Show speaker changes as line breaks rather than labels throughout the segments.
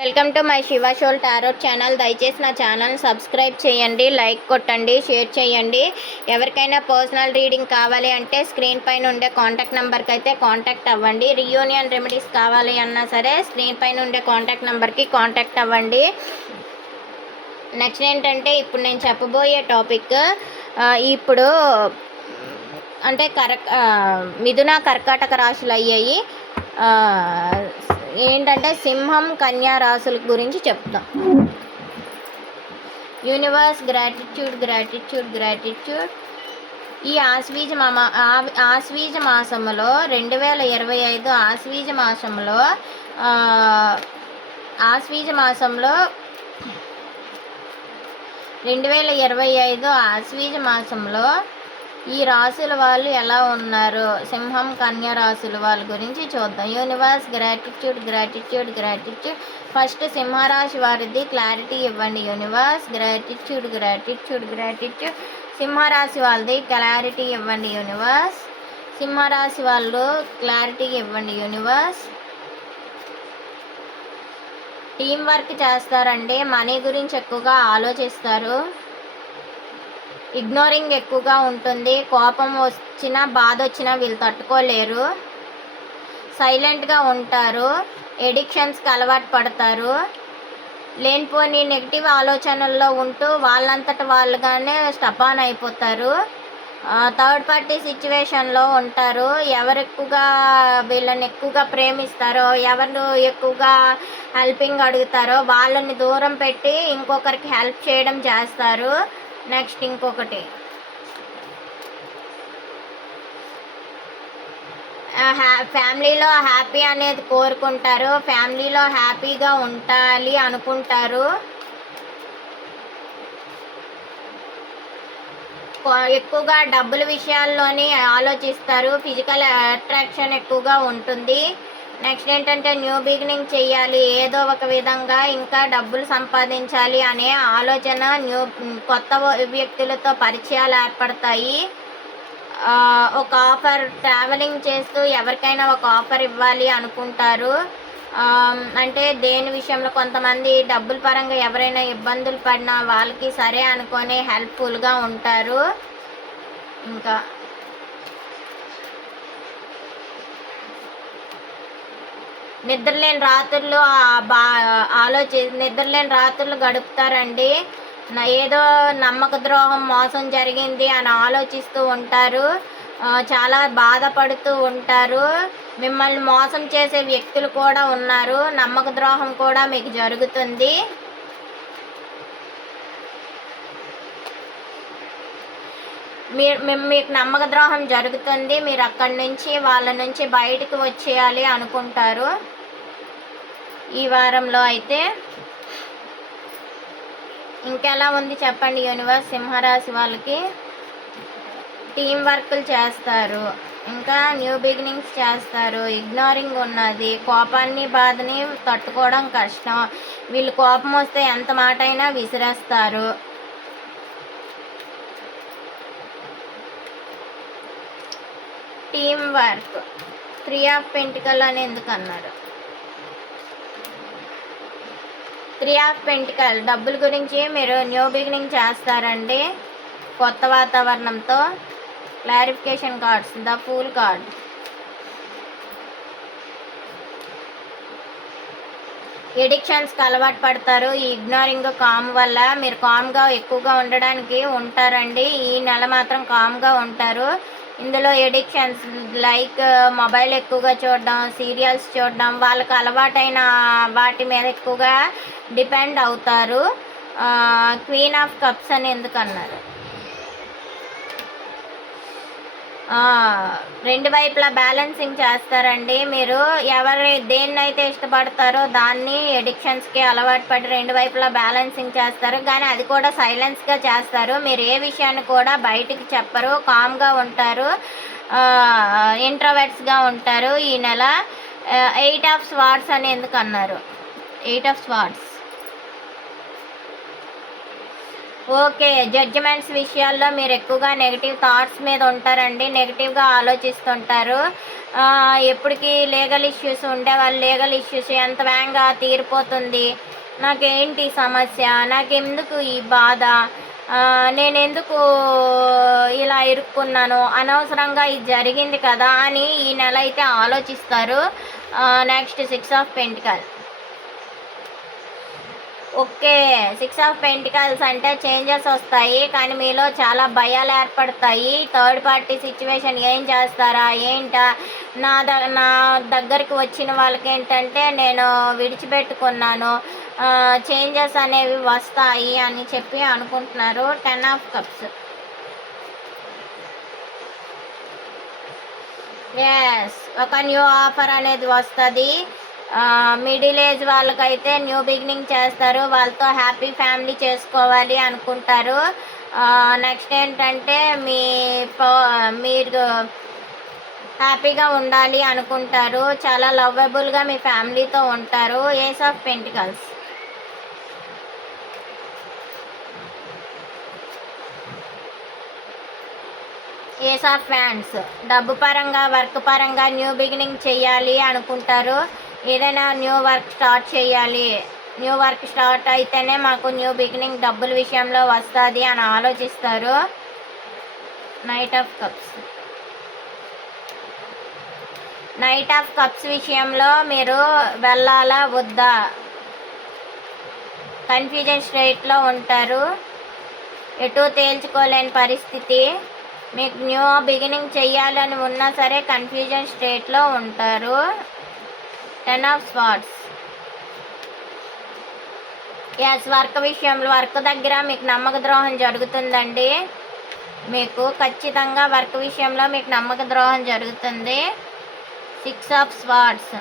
Welcome to my Shiva soul tarot channel. దయచేసి నా channel subscribe చేయండి లైక్ కొట్టండి షేర్ చేయండి. ఎవరికైనా పర్సనల్ రీడింగ్ కావాలి అంటే స్క్రీన్ పైన ఉండే కాంటాక్ట్ నెంబర్కి అయితే కాంటాక్ట్ అవ్వండి. రియూనియన్ రెమెడీస్ కావాలి అన్నా సరే స్క్రీన్ పైన ఉండే కాంటాక్ట్ నెంబర్కి కాంటాక్ట్ అవ్వండి. నెక్స్ట్ ఏంటంటే ఇప్పుడు నేను చెప్పబోయే టాపిక్ ఇప్పుడు అంటే కర మిథున కర్కాటక రాశులు అయ్యాయి ఏంటంటే సింహం కన్యా రాసుల గురించి చెప్తాం. యూనివర్స్ గ్రాటిట్యూడ్ గ్రాటిట్యూడ్ గ్రాటిట్యూడ్ ఈ ఆశ్వీజ మామ ఆశ్వీజ మాసంలో రెండు వేల ఇరవై ఐదు ఆశ్వీజ మాసంలో ఆశ్వీజ మాసంలో రెండు వేల ఇరవై ఐదు ఆశ్వీజ మాసంలో ఈ రాశుల వాళ్ళు ఎలా ఉన్నారు? సింహం కన్యా రాశుల వాళ్ళ గురించి చూద్దాం. Universe gratitude gratitude gratitude first సింహరాశి వారిది క్లారిటీ ఇవ్వండి. యూనివర్స్ గ్రాటిట్యూడ్ గ్రాటిట్యూడ్ గ్రాటిట్యూడ్ సింహరాశి వాళ్ళది క్లారిటీ ఇవ్వండి. యూనివర్స్ సింహరాశి వాళ్ళు క్లారిటీ ఇవ్వండి. యూనివర్స్ టీం వర్క్ చేస్తారండి. మనీ గురించి ఎక్కువగా ఆలోచిస్తారు. ఇగ్నోరింగ్ ఎక్కువగా ఉంటుంది. కోపం వచ్చినా బాధ వచ్చినా వీళ్ళు తట్టుకోలేరు. సైలెంట్గా ఉంటారు. ఎడిక్షన్స్కి అలవాటు పడతారు. లేనిపోని నెగిటివ్ ఆలోచనల్లో ఉంటూ వాళ్ళంతట వాళ్ళుగానే స్టపాన్ అయిపోతారు. థర్డ్ పార్టీ సిచ్యువేషన్లో ఉంటారు. ఎవరు ఎక్కువగా వీళ్ళని ఎక్కువగా ప్రేమిస్తారో ఎవరు ఎక్కువగా హెల్పింగ్ అడుగుతారో వాళ్ళని దూరం పెట్టి ఇంకొకరికి హెల్ప్ చేయడం చేస్తారు. నెక్స్ట్ ఇంకొకటి. ఫ్యామిలీలో హ్యాపీ అనేది కోరుకుంటారు. ఫ్యామిలీలో హ్యాపీగా ఉండాలి అనుకుంటారు. ఎక్కువగా డబ్బుల విషయాల్లోనే ఆలోచిస్తారు. ఫిజికల్ అట్రాక్షన్ ఎక్కువగా ఉంటుంది. నెక్స్ట్ ఏంటంటే న్యూ బిగినింగ్ చేయాలి ఏదో ఒక విధంగా ఇంకా డబ్బులు సంపాదించాలి అనే ఆలోచన న్యూ కొత్త వ్యక్తులతో పరిచయాలు ఏర్పడతాయి. ఒక ఆఫర్ ట్రావెలింగ్ చేస్తూ ఎవరికైనా ఒక ఆఫర్ ఇవ్వాలి అనుకుంటారు. అంటే దేని విషయంలో కొంతమంది డబ్బుల పరంగా ఎవరైనా ఇబ్బందులు పడినా వాళ్ళకి సరే అనుకొని హెల్ప్ఫుల్గా ఉంటారు. ఇంకా నిద్రలేని రాత్రులు బా ఆలోచి నిద్రలేని రాత్రులు గడుపుతారండి. ఏదో నమ్మక ద్రోహం మోసం జరిగింది అని ఆలోచిస్తూ ఉంటారు. చాలా బాధపడుతూ ఉంటారు. మిమ్మల్ని మోసం చేసే వ్యక్తులు కూడా ఉన్నారు. నమ్మక ద్రోహం కూడా మీకు జరుగుతుంది. మీరు మీకు నమ్మక ద్రోహం జరుగుతుంది. మీరు అక్కడి నుంచి వాళ్ళ నుంచి బయటకు వచ్చేయాలి అనుకుంటారు. ఈ వారంలో అయితే ఇంకెలా ఉంది చెప్పండి యూనివర్స్ సింహరాశి వాళ్ళకి? టీం వర్క్లు చేస్తారు. ఇంకా న్యూ బిగినింగ్స్ చేస్తారు. ఇగ్నోరింగ్ ఉన్నది. కోపాన్ని బాధని తట్టుకోవడం కష్టం. వీళ్ళు కోపం వస్తే ఎంత మాట అయినా విసిరేస్తారు. Team work three of pentacle అని ఎందుకన్నాడు త్రీ ఆఫ్ పెంటికల్. డబ్బుల గురించి మీరు న్యూ బిగినింగ్ చేస్తారండి. కొత్త వాతావరణంతో clarification cards the fool card. ఎడిక్షన్స్కి అలవాటు పడతారు. ఈ ఇగ్నోరింగ్ కామ్ వల్ల మీరు కామ్గా ఎక్కువగా ఉండడానికి ఉంటారండి. ఈ నెల మాత్రం కామ్గా ఉంటారు. ఇందులో ఎడిక్షన్స్ లైక్ మొబైల్ ఎక్కువగా చూడడం సీరియల్స్ చూడడం వాళ్ళకి అలవాటైన వాటి మీద ఎక్కువగా డిపెండ్ అవుతారు. క్వీన్ ఆఫ్ కప్స్ అని ఎందుకు అన్నారు ఆ, రెండు వైపులా బ్యాలెన్సింగ్ చేస్తారండి. మీరు ఎవరి దేన్నైతే ఇష్టపడతారో దాన్ని ఎడిక్షన్స్కి అలవాటు పడి రెండు వైపులా బ్యాలెన్సింగ్ చేస్తారు. కానీ అది కూడా సైలెన్స్గా చేస్తారు. మీరు ఏ విషయాన్ని కూడా బయటికి చెప్పరు. కామ్గా ఉంటారు. ఇంట్రోవర్ట్స్గా ఉంటారు. ఈ నెల ఎయిట్ ఆఫ్ స్వార్డ్స్ అని ఎందుకు అన్నారు? Eight of swords okay judgements విషయాల్లో మీరు ఎక్కువగా నెగిటివ్ థాట్స్ మీద ఉంటారండి. నెగిటివ్గా ఆలోచిస్తుంటారు. ఎప్పటికీ లీగల్ ఇష్యూస్ ఉండే వాళ్ళు లీగల్ ఇష్యూస్ ఎంత వేగంగా తీరిపోతుంది? నాకేంటి సమస్య? నాకెందుకు ఈ బాధ? నేను ఎందుకు ఇలా ఇరుక్కున్నాను? అనవసరంగా ఇది జరిగింది కదా అని ఈ నెల అయితే ఆలోచిస్తారు. Next six of pentacle okay six of pentacles అంటే చేంజెస్ వస్తాయి కానీ మీలో చాలా భయాలు ఏర్పడతాయి. థర్డ్ పార్టీ సిచ్యువేషన్ ఏం చేస్తారా ఏంటా? నా ద నా దగ్గరికి వచ్చిన వాళ్ళకి ఏంటంటే నేను విడిచిపెట్టుకున్నాను. చేంజెస్ అనేవి వస్తాయి అని చెప్పి అనుకుంటున్నారు. టెన్ ఆఫ్ కప్స్ ఎస్ ఒక న్యూ ఆఫర్ అనేది వస్తుంది. మిడిల్ ఏజ్ వాళ్ళకైతే న్యూ బిగినింగ్ చేస్తారు. వాళ్ళతో హ్యాపీ ఫ్యామిలీ చేసుకోవాలి అనుకుంటారు. నెక్స్ట్ ఏంటంటే మీ మీరు హ్యాపీగా ఉండాలి అనుకుంటారు. చాలా లవ్వబుల్గా మీ ఫ్యామిలీతో ఉంటారు. Ace of pentacles. Ace of fans. డబ్బు పరంగా వర్క్ పరంగా న్యూ బిగినింగ్ చేయాలి అనుకుంటారు. ఏదైనా న్యూ వర్క్ స్టార్ట్ చేయాలి. న్యూ వర్క్ స్టార్ట్ అయితేనే మాకు న్యూ బిగినింగ్ డబ్బుల విషయంలో వస్తుంది అని ఆలోచిస్తారు. Knight of cups. Knight of cups విషయంలో మీరు వెళ్ళాలా వద్దా? కన్ఫ్యూజన్ స్టేట్లో ఉంటారు. ఎటు తేల్చుకోలేని పరిస్థితి. మీకు న్యూ బిగినింగ్ చెయ్యాలని ఉన్నా సరే కన్ఫ్యూజన్ స్టేట్లో ఉంటారు. టెన్ ఆఫ్ స్పాట్స్ ఎస్ వర్క్ విషయంలో వర్క్ దగ్గర మీకు నమ్మక ద్రోహం జరుగుతుందండి. మీకు ఖచ్చితంగా వర్క్ విషయంలో మీకు నమ్మక ద్రోహం జరుగుతుంది. సిక్స్ ఆఫ్ స్వార్డ్స్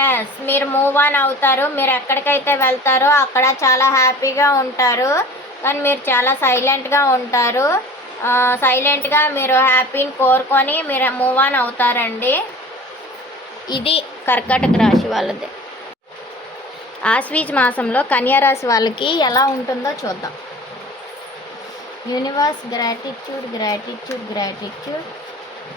ఎస్ మీరు మూవ్ ఆన్ అవుతారు. మీరు ఎక్కడికైతే వెళ్తారో అక్కడ చాలా హ్యాపీగా ఉంటారు. కానీ మీరు చాలా సైలెంట్గా ఉంటారు. సైలెంట్గా మీరు హ్యాపీని కోరుకొని మీరు మూవ్ ఆన్ అవుతారండి. ఇది కర్కాటక రాశి వాళ్ళది. ఆశ్వీజ్ మాసంలో కన్యారాశి వాళ్ళకి ఎలా ఉంటుందో చూద్దాం. Universe gratitude gratitude gratitude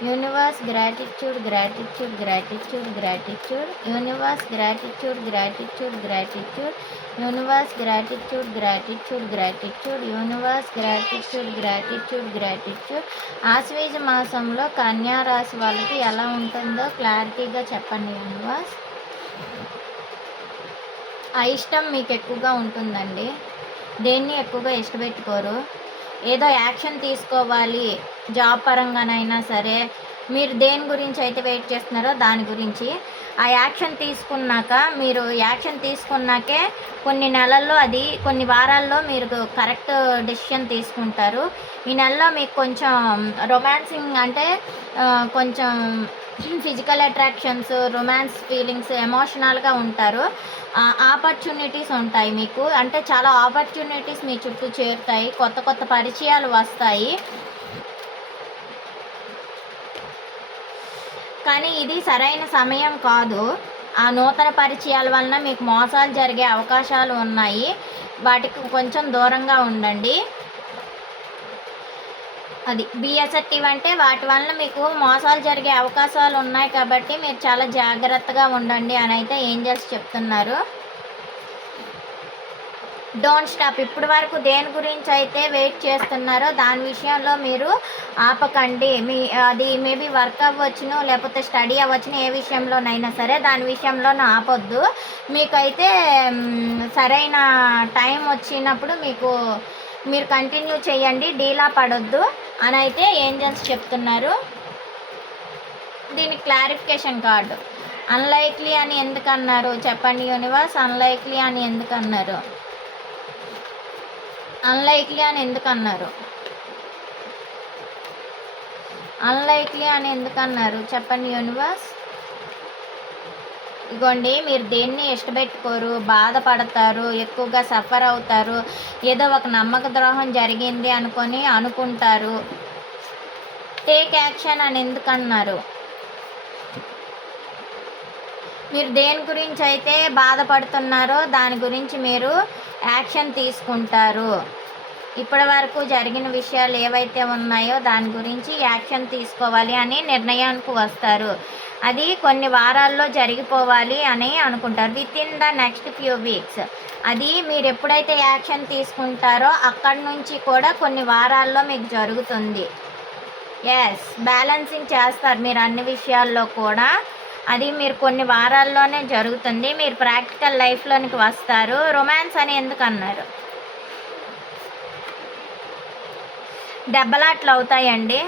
universe gratitude gratitude gratitude gratitude universe gratitude gratitude gratitude universe gratitude gratitude gratitude universe gratitude gratitude gratitude Ashweja మాసంలో కన్యా రాశి వాళ్ళకి ఎలా ఉంటుందో క్లారిటీగా చెప్పండి యూనివర్స్ అయిష్టం మీకు ఎక్కువగా ఉంటుందండి. దేన్ని ఎక్కువగా ఇష్టపెట్టుకోరు? ఏదో యాక్షన్ తీసుకోవాలి జాబ్ పరంగానైనా సరే. మీరు దేని గురించి అయితే వెయిట్ చేస్తున్నారో దాని గురించి. ఆ యాక్షన్ తీసుకున్నాక మీరు యాక్షన్ తీసుకున్నాకే కొన్ని నెలల్లో అది కొన్ని వారాల్లో మీరు కరెక్ట్ డెసిషన్ తీసుకుంటారు. ఈ నెలలో మీకు కొంచెం రొమాన్సింగ్ అంటే కొంచెం ఫిజికల్ అట్రాక్షన్స్ రొమాన్స్ ఫీలింగ్స్ ఎమోషనల్గా ఉంటారు. ఆపర్చునిటీస్ ఉంటాయి మీకు. అంటే చాలా ఆపర్చునిటీస్ మీ చుట్టూ చేరుతాయి. కొత్త కొత్త పరిచయాలు వస్తాయి. కానీ ఇది సరైన సమయం కాదు. ఆ నూతన పరిచయాల వలన మీకు మోసాలు జరిగే అవకాశాలు ఉన్నాయి. వాటికి కొంచెం దూరంగా ఉండండి. అది. బిఎస్ఎట్టివ్ అంటే వాటి వలన మీకు మోసాలు జరిగే అవకాశాలు ఉన్నాయి కాబట్టి మీరు చాలా జాగ్రత్తగా ఉండండి అని అయితే ఏంజల్స్ చెప్తున్నారు. డోంట్ స్టాప్ ఇప్పటి వరకు దేని గురించి అయితే వెయిట్ చేస్తున్నారో దాని విషయంలో మీరు ఆపకండి. మీ అది మేబీ వర్క్ అవ్వచ్చును లేకపోతే స్టడీ అవ్వచ్చును ఏ విషయంలోనైనా సరే దాని విషయంలోనూ ఆపొద్దు. మీకైతే సరైన టైం వచ్చినప్పుడు మీకు మీరు కంటిన్యూ చేయండి డీలా పడొద్దు. అని అయితే ఏంజల్స్ చెప్తున్నారు. దీని క్లారిఫికేషన్ కార్డు అన్లైక్లీ అని ఎందుకు అన్నారు? చెప్పండి యూనివర్స్ అన్లైక్లీ అని ఎందుకు అన్నారు? అన్లైక్లీ అని ఎందుకు అన్నారు? అన్లైక్లీ అని ఎందుకు అన్నారు? చెప్పండి యూనివర్స్ ఇగోండి మీరు దేన్ని ఇష్టపెట్టుకోరు బాధపడతారు ఎక్కువగా సఫర్ అవుతారు ఏదో ఒక నమ్మక ద్రోహం జరిగింది అనుకొని అనుకుంటారు. టేక్ యాక్షన్ అని ఎందుకన్నారు? మీరు దేని గురించి అయితే బాధపడుతున్నారో దాని గురించి మీరు యాక్షన్ తీసుకుంటారు. ఇప్పటి వరకు జరిగిన విషయాలు ఏవైతే ఉన్నాయో దాని గురించి యాక్షన్ తీసుకోవాలి అని నిర్ణయానికి వస్తారు. అది కొన్ని వారాల్లో జరిగిపోవాలి అని అనుకుంటారు. Within the next few weeks అది మీరు ఎప్పుడైతే యాక్షన్ తీసుకుంటారో అక్కడి నుంచి కూడా కొన్ని వారాల్లో మీకు జరుగుతుంది. ఎస్ బ్యాలెన్సింగ్ చేస్తారు మీరు అన్ని విషయాల్లో కూడా. అది మీరు కొన్ని వారాల్లోనే జరుగుతుంది. మీరు ప్రాక్టికల్ లైఫ్లోనికి వస్తారు. రొమాన్స్ అని ఎందుకు అన్నారు? దెబ్బలాట్లు అవుతాయండి.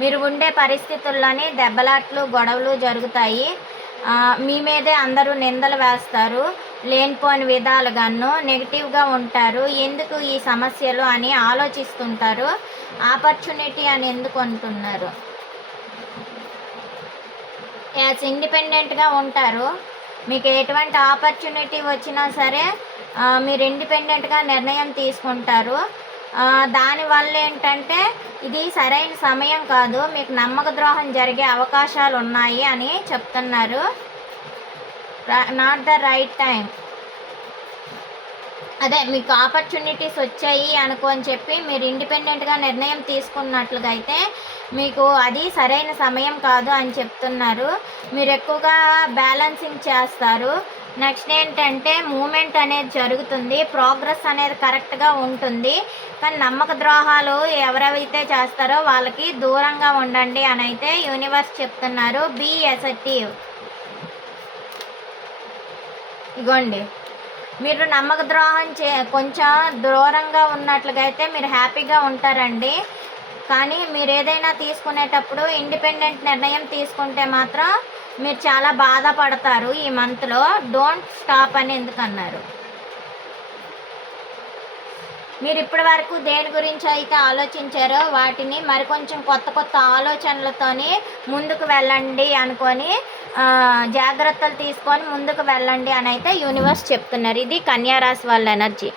మీరు ఉండే పరిస్థితుల్లోనే దెబ్బలాట్లు గొడవలు జరుగుతాయి. మీ మీదే అందరూ నిందలు వేస్తారు. లేనిపోని విధాలుగాను నెగిటివ్గా ఉంటారు. ఎందుకు ఈ సమస్యలు అని ఆలోచిస్తుంటారు. ఆపర్చునిటీ అని ఎందుకు అంటున్నారు? యాజ్ ఇండిపెండెంట్గా ఉంటారు. మీకు ఎటువంటి ఆపర్చునిటీ వచ్చినా సరే మీరు ఇండిపెండెంట్గా నిర్ణయం తీసుకుంటారు. దానివల్ల ఏంటంటే ఇది సరైన సమయం కాదు. మీకు నమ్మక ద్రోహం జరిగే అవకాశాలు ఉన్నాయి అని చెప్తున్నారు. నాట్ ద రైట్ టైం అదే మీకు ఆపర్చునిటీస్ వచ్చాయి అనుకో అని చెప్పి మీరు ఇండిపెండెంట్గా నిర్ణయం తీసుకున్నట్లుగా అయితే మీకు అది సరైన సమయం కాదు అని చెప్తున్నారు. మీరు ఎక్కువగా బ్యాలెన్సింగ్ చేస్తారు. నెక్స్ట్ ఏంటంటే మూమెంట్ అనేది జరుగుతుంది ప్రోగ్రెస్ అనేది కరెక్ట్గా ఉంటుంది. కానీ నమ్మక ద్రోహాలు ఎవరెవైతే చేస్తారో వాళ్ళకి దూరంగా ఉండండి అని అయితే యూనివర్స్ చెప్తున్నారు. బీ ఎసెటివ్ ఇగోండి. మీరు నమ్మక ద్రోహం చే కొంచెం దూరంగా ఉన్నట్లుగా అయితే మీరు హ్యాపీగా ఉంటారండి. కానీ మీరు ఏదైనా తీసుకునేటప్పుడు ఇండిపెండెంట్ నిర్ణయం తీసుకుంటే మాత్రం మీరు చాలా బాధపడతారు ఈ మంత్లో డోంట్ స్టాప్ అని ఎందుకన్నారు? మీరు ఇప్పటి వరకు దేని గురించి అయితే ఆలోచించారో వాటిని మరికొంచెం కొత్త కొత్త ఆలోచనలతోని ముందుకు వెళ్ళండి అనుకొని జాగ్రత్తలు తీసుకొని ముందుకు వెళ్ళండి అని అయితే యూనివర్స్ చెప్తున్నారు. ఇది కన్యారాశి వాళ్ళ ఎనర్జీ